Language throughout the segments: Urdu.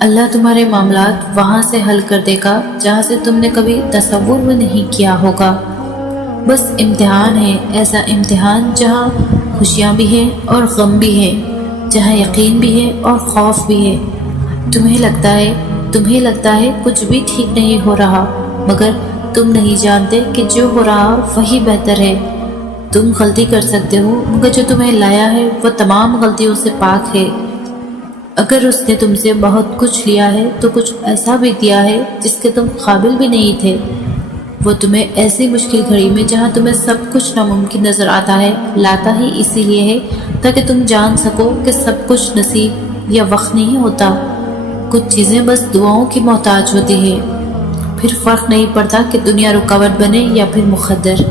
اللہ تمہارے معاملات وہاں سے حل کر دے گا جہاں سے تم نے کبھی تصور بھی نہیں کیا ہوگا۔ بس امتحان ہے، ایسا امتحان جہاں خوشیاں بھی ہیں اور غم بھی ہیں، جہاں یقین بھی ہے اور خوف بھی ہے۔ تمہیں لگتا ہے کچھ بھی ٹھیک نہیں ہو رہا، مگر تم نہیں جانتے کہ جو ہو رہا وہی بہتر ہے۔ تم غلطی کر سکتے ہو، مگر جو تمہیں لایا ہے وہ تمام غلطیوں سے پاک ہے۔ اگر اس نے تم سے بہت کچھ لیا ہے تو کچھ ایسا بھی دیا ہے جس کے تم قابل بھی نہیں تھے۔ وہ تمہیں ایسی مشکل گھڑی میں جہاں تمہیں سب کچھ ناممکن نظر آتا ہے لاتا ہی اسی لیے ہے تاکہ تم جان سکو کہ سب کچھ نصیب یا وقت نہیں ہوتا۔ کچھ چیزیں بس دعاؤں کی محتاج ہوتی ہیں، پھر فرق نہیں پڑتا کہ دنیا رکاوٹ بنے یا پھر مقدر۔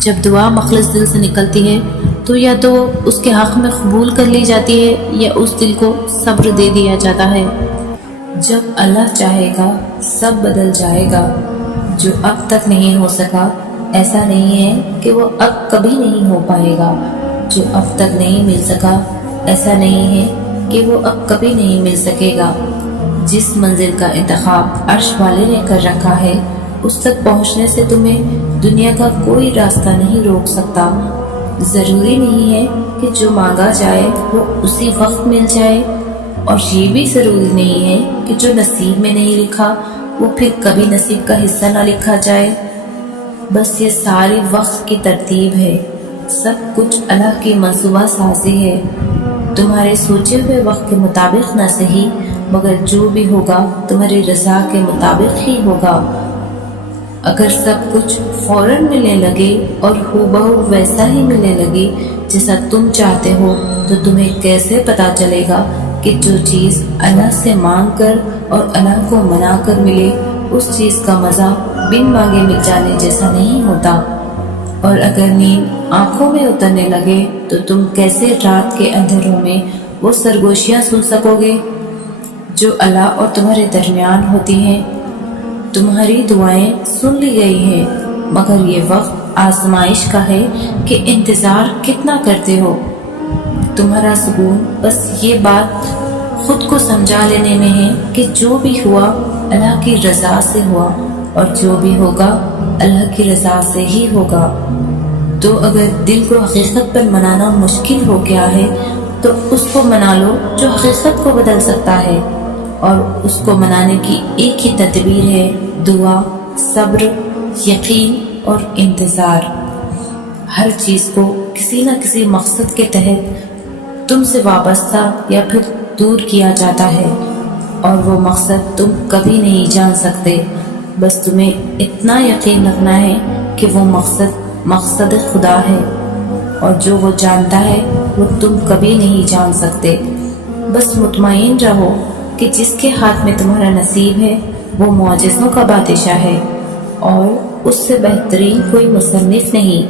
جب دعا مخلص دل سے نکلتی ہے تو یا تو اس کے حق میں قبول کر لی جاتی ہے یا اس دل کو صبر دے دیا جاتا ہے۔ جب اللہ چاہے گا سب بدل جائے گا۔ جو اب تک نہیں ہو سکا ایسا نہیں ہے کہ وہ اب کبھی نہیں ہو پائے گا، جو اب تک نہیں مل سکا ایسا نہیں ہے کہ وہ اب کبھی نہیں مل سکے گا۔ جس منزل کا انتخاب عرش والے نے کر رکھا ہے اس تک پہنچنے سے تمہیں دنیا کا کوئی راستہ نہیں روک سکتا۔ ضروری نہیں ہے کہ جو مانگا جائے وہ اسی وقت مل جائے، اور یہ بھی ضروری نہیں ہے کہ جو نصیب میں نہیں لکھا وہ پھر کبھی نصیب کا حصہ نہ لکھا جائے۔ بس یہ ساری وقت کی ترتیب ہے، سب کچھ اللہ کی منصوبہ سازی ہے۔ تمہارے سوچے ہوئے وقت کے مطابق نہ صحیح، مگر جو بھی ہوگا تمہاری رضا کے مطابق ہی ہوگا۔ اگر سب کچھ فوراً ملنے لگے اور ہو بہو ویسا ہی ملنے لگے جیسا تم چاہتے ہو تو تمہیں کیسے پتا چلے گا کہ جو چیز اللہ سے مانگ کر اور اللہ کو منا کر ملے اس چیز کا مزہ بن مانگے مل جانے جیسا نہیں ہوتا؟ اور اگر نیند آنکھوں میں اترنے لگے تو تم کیسے رات کے اندھیروں میں وہ سرگوشیاں سن سکو گے جو اللہ اور تمہارے درمیان ہوتی ہیں؟ تمہاری دعائیں سن لی گئی ہیں، مگر یہ وقت آزمائش کا ہے کہ انتظار کتنا کرتے ہو۔ تمہارا سکون بس یہ بات خود کو سمجھا لینے میں ہے کہ جو بھی ہوا اللہ کی رضا سے ہوا، اور جو بھی ہوگا اللہ کی رضا سے ہی ہوگا۔ تو اگر دل کو حقیقت پر منانا مشکل ہو گیا ہے تو اس کو منا لو جو حقیقت کو بدل سکتا ہے، اور اس کو منانے کی ایک ہی تدبیر ہے: دعا، صبر، یقین اور انتظار۔ ہر چیز کو کسی نہ کسی مقصد کے تحت تم سے وابستہ یا پھر دور کیا جاتا ہے، اور وہ مقصد تم کبھی نہیں جان سکتے۔ بس تمہیں اتنا یقین رکھنا ہے کہ وہ مقصد خدا ہے، اور جو وہ جانتا ہے وہ تم کبھی نہیں جان سکتے۔ بس مطمئن رہو کہ جس کے ہاتھ میں تمہارا نصیب ہے وہ معجزوں کا بادشاہ ہے، اور اس سے بہترین کوئی مصنف نہیں۔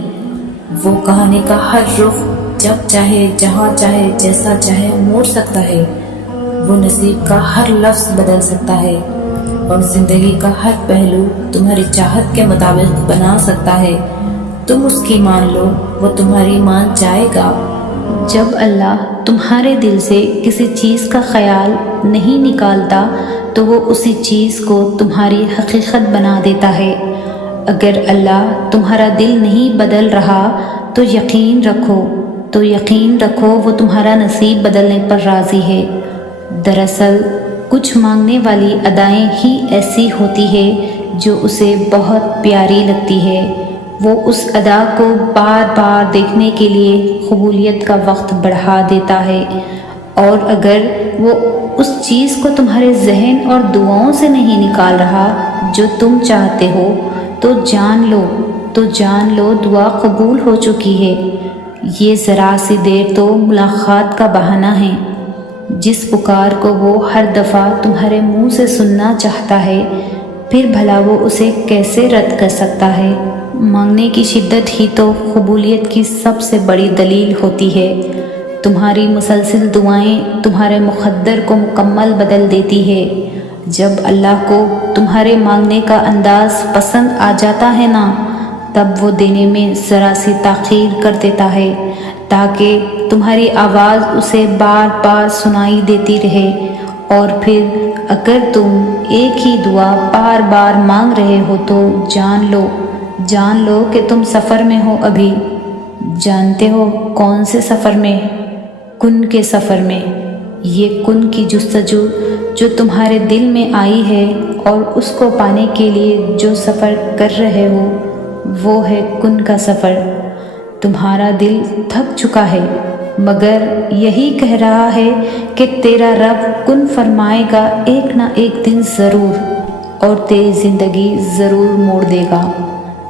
وہ کہانی کا ہر رخ جب چاہے، جہاں چاہے، جیسا چاہے موڑ سکتا ہے۔ وہ نصیب کا ہر لفظ بدل سکتا ہے، اور زندگی کا ہر پہلو تمہاری چاہت کے مطابق بنا سکتا ہے۔ تم اس کی مان لو، وہ تمہاری مان جائے گا۔ جب اللہ تمہارے دل سے کسی چیز کا خیال نہیں نکالتا تو وہ اسی چیز کو تمہاری حقیقت بنا دیتا ہے۔ اگر اللہ تمہارا دل نہیں بدل رہا تو یقین رکھو وہ تمہارا نصیب بدلنے پر راضی ہے۔ دراصل کچھ مانگنے والی ادائیں ہی ایسی ہوتی ہے جو اسے بہت پیاری لگتی ہے۔ وہ اس ادا کو بار بار دیکھنے کے لیے قبولیت کا وقت بڑھا دیتا ہے، اور اگر وہ اس چیز کو تمہارے ذہن اور دعاؤں سے نہیں نکال رہا جو تم چاہتے ہو تو جان لو دعا قبول ہو چکی ہے۔ یہ ذرا سی دیر تو ملاقات کا بہانہ ہے۔ جس پکار کو وہ ہر دفعہ تمہارے منہ سے سننا چاہتا ہے، پھر بھلا وہ اسے کیسے رد کر سکتا ہے؟ مانگنے کی شدت ہی تو قبولیت کی سب سے بڑی دلیل ہوتی ہے۔ تمہاری مسلسل دعائیں تمہارے مقدر کو مکمل بدل دیتی ہے۔ جب اللہ کو تمہارے مانگنے کا انداز پسند آ جاتا ہے نا، تب وہ دینے میں ذرا سی تاخیر کر دیتا ہے تاکہ تمہاری آواز اسے بار بار سنائی دیتی رہے، اور پھر اگر تم ایک ہی دعا بار بار مانگ رہے ہو تو جان لو کہ تم سفر میں ہو ابھی۔ جانتے ہو کون سے سفر میں؟ کن کے سفر میں۔ یہ کن کی جستجو جو تمہارے دل میں آئی ہے اور اس کو پانے کے لیے جو سفر کر رہے ہو وہ ہے کن کا سفر۔ تمہارا دل تھک چکا ہے مگر یہی کہہ رہا ہے کہ تیرا رب کن فرمائے گا ایک نہ ایک دن ضرور، اور تیری زندگی ضرور موڑ دے گا۔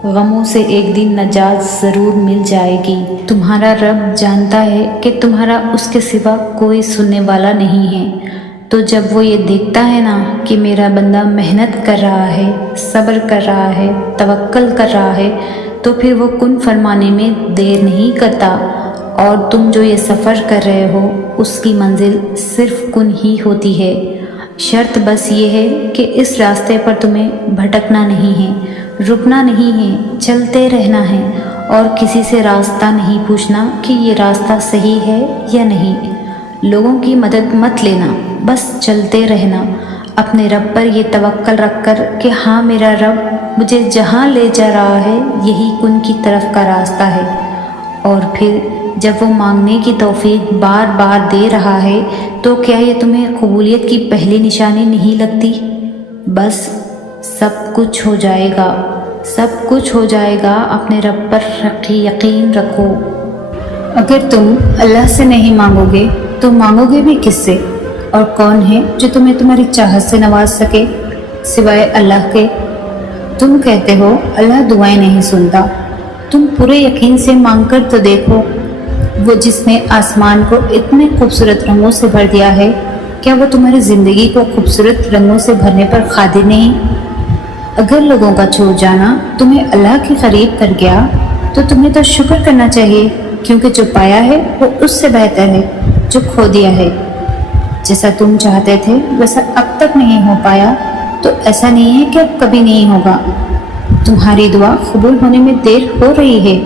غموں سے ایک دن نجات ضرور مل جائے گی۔ تمہارا رب جانتا ہے کہ تمہارا اس کے سوا کوئی سننے والا نہیں ہے، تو جب وہ یہ دیکھتا ہے نا کہ میرا بندہ محنت کر رہا ہے، صبر کر رہا ہے، توکل کر رہا ہے، تو پھر وہ کن فرمانے میں دیر نہیں کرتا، اور تم جو یہ سفر کر رہے ہو اس کی منزل صرف کن ہی ہوتی ہے۔ شرط بس یہ ہے کہ اس راستے پر تمہیں بھٹکنا نہیں ہے، رکنا نہیں ہے، چلتے رہنا ہے، اور کسی سے راستہ نہیں پوچھنا کہ یہ راستہ صحیح ہے یا نہیں۔ لوگوں کی مدد مت لینا، بس چلتے رہنا، اپنے رب پر یہ توکل رکھ کر کہ ہاں میرا رب مجھے جہاں لے جا رہا ہے یہی کن کی طرف کا راستہ ہے۔ اور پھر جب وہ مانگنے کی توفیق بار بار دے رہا ہے تو کیا یہ تمہیں قبولیت کی پہلی نشانی نہیں لگتی؟ بس سب کچھ ہو جائے گا، سب کچھ ہو جائے گا، اپنے رب پر یقین رکھو۔ اگر تم اللہ سے نہیں مانگو گے تو مانگو گے بھی کس سے؟ اور کون ہے جو تمہیں تمہاری چاہت سے نواز سکے سوائے اللہ کے؟ تم کہتے ہو اللہ دعائیں نہیں سنتا، تم پورے یقین سے مانگ کر تو دیکھو، وہ جس نے آسمان کو اتنے خوبصورت رنگوں سے بھر دیا ہے، کیا وہ تمہاری زندگی کو خوبصورت رنگوں سے بھرنے پر قادر نہیں؟ اگر لوگوں کا چھوڑ جانا تمہیں اللہ کے قریب کر گیا تو تمہیں تو شکر کرنا چاہیے، کیونکہ جو پایا ہے وہ اس سے بہتر ہے جو کھو دیا ہے۔ جیسا تم چاہتے تھے ویسا اب تک نہیں ہو پایا تو ایسا نہیں ہے کہ اب کبھی نہیں ہوگا۔ تمہاری دعا قبول ہونے میں دیر ہو رہی ہے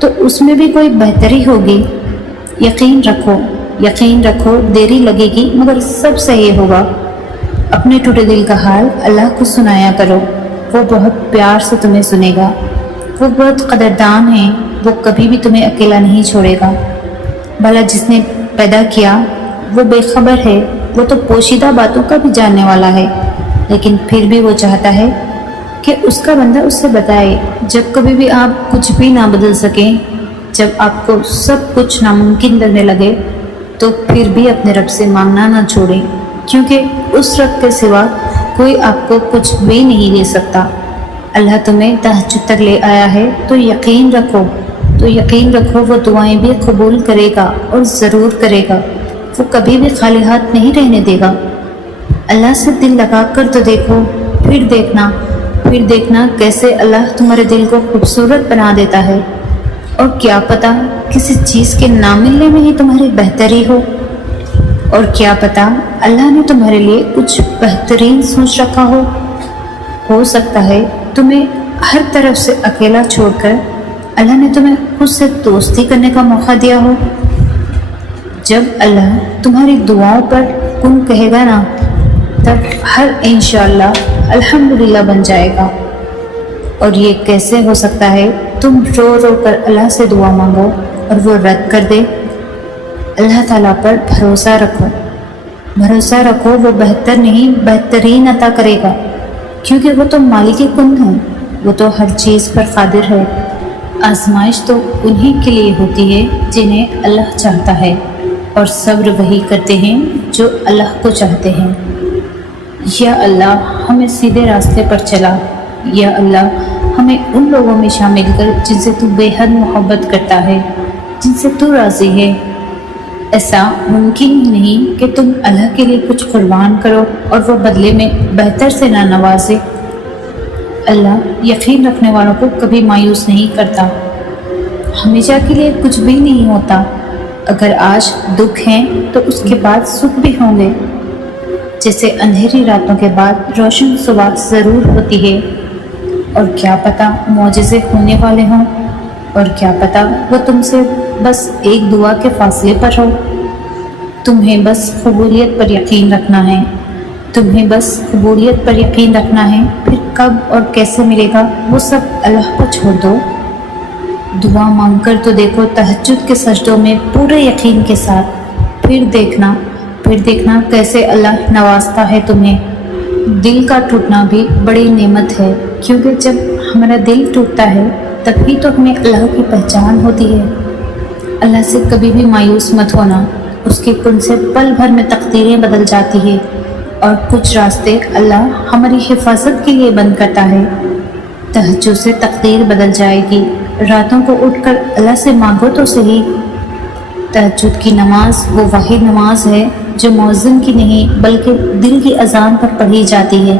تو اس میں بھی کوئی بہتری ہوگی۔ یقین رکھو، دیری لگے گی مگر سب صحیح ہوگا۔ اپنے ٹوٹے دل کا حال اللہ کو سنایا کرو، وہ بہت پیار سے تمہیں سنے گا۔ وہ بہت قدردان ہے، وہ کبھی بھی تمہیں اکیلا نہیں چھوڑے گا۔ بھلا جس نے پیدا کیا وہ بے خبر ہے، وہ تو پوشیدہ باتوں کا بھی جاننے والا ہے، لیکن پھر بھی وہ چاہتا ہے کہ اس کا بندہ اس سے بتائے۔ جب کبھی بھی آپ کچھ بھی نہ بدل سکیں، جب آپ کو سب کچھ ناممکن لگنے لگے، تو پھر بھی اپنے رب سے مانگنا نہ چھوڑیں، کیونکہ اس رب کے سوا کوئی آپ کو کچھ بھی نہیں دے سکتا۔ اللہ تمہیں تہجد تک لے آیا ہے تو یقین رکھو وہ دعائیں بھی قبول کرے گا اور ضرور کرے گا۔ وہ کبھی بھی خالی ہاتھ نہیں رہنے دے گا۔ اللہ سے دل لگا کر تو دیکھو، پھر دیکھنا کیسے اللہ تمہارے دل کو خوبصورت بنا دیتا ہے، اور کیا پتہ کسی چیز کے نہ ملنے میں ہی تمہاری بہتری اور کیا پتہ اللہ نے تمہارے لیے کچھ بہترین سوچ رکھا ہو سکتا ہے تمہیں ہر طرف سے اکیلا چھوڑ کر اللہ نے تمہیں خود سے دوستی کرنے کا موقع دیا ہو۔ جب اللہ تمہاری دعاؤں پر کن کہے گا نا، تب ہر انشاءاللہ الحمدللہ بن جائے گا۔ اور یہ کیسے ہو سکتا ہے؟ تم رو رو کر اللہ سے دعا مانگو اور وہ رد کر دے۔ اللہ تعالیٰ پر بھروسہ رکھو، وہ بہتر نہیں بہترین عطا کرے گا، کیونکہ وہ تو مالک کن ہے، وہ تو ہر چیز پر قادر ہے۔ آزمائش تو انہی کے لیے ہوتی ہے جنہیں اللہ چاہتا ہے، اور صبر وہی کرتے ہیں جو اللہ کو چاہتے ہیں۔ یا اللہ ہمیں سیدھے راستے پر چلا، یا اللہ ہمیں ان لوگوں میں شامل کر جن سے تو بے حد محبت کرتا ہے، جن سے تو راضی ہے۔ ایسا ممکن ہی نہیں کہ تم اللہ کے لیے کچھ قربان کرو اور وہ بدلے میں بہتر سے نہ نوازے۔ اللہ یقین رکھنے والوں کو کبھی مایوس نہیں کرتا۔ ہمیشہ کے لیے کچھ بھی نہیں ہوتا، اگر آج دکھ ہیں تو اس کے بعد سکھ بھی ہوں گے، جیسے اندھیری راتوں کے بعد روشن صبح ضرور ہوتی ہے۔ اور کیا پتہ معجزے ہونے والے ہوں، اور کیا پتہ وہ تم سے بس ایک دعا کے فاصلے پر ہو۔ تمہیں بس قبولیت پر یقین رکھنا ہے۔ تمہیں بس قبولیت پر یقین رکھنا ہے، پھر کب اور کیسے ملے گا وہ سب اللہ پر چھوڑ دو۔ دعا مانگ کر تو دیکھو تہجد کے سجدوں میں پورے یقین کے ساتھ، پھر دیکھنا کیسے اللہ نوازتا ہے تمہیں۔ دل کا ٹوٹنا بھی بڑی نعمت ہے، کیونکہ جب ہمارا دل ٹوٹتا ہے تبھی تو ہمیں اللہ کی پہچان ہوتی ہے۔ اللہ سے کبھی بھی مایوس مت ہونا، اس کے کن سے پل بھر میں تقدیریں بدل جاتی ہیں، اور کچھ راستے اللہ ہماری حفاظت کے لیے بند کرتا ہے۔ تہجد سے تقدیر بدل جائے گی، راتوں کو اٹھ کر اللہ سے مانگو تو صحیح۔ تہجد کی نماز وہ واحد نماز ہے جو مؤذن کی نہیں بلکہ دل کی اذان پر پڑھی جاتی ہے۔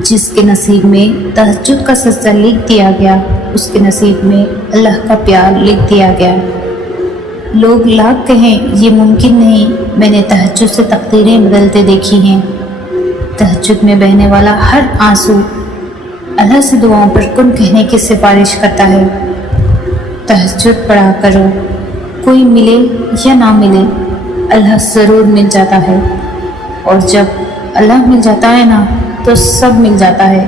جس کے نصیب میں تہجد کا سجدہ لکھ دیا گیا، اس کے نصیب میں اللہ کا پیار لکھ دیا گیا۔ لوگ لاکھ کہیں یہ ممکن نہیں، میں نے تہجد سے تقدیریں بدلتے دیکھی ہیں۔ تہجد میں بہنے والا ہر آنسو اللہ سے دعاؤں پر کن کہنے کی سفارش کرتا ہے۔ تہجد پڑھا کرو، کوئی ملے یا نہ ملے اللہ ضرور مل جاتا ہے، اور جب اللہ مل جاتا ہے نا تو سب مل جاتا ہے۔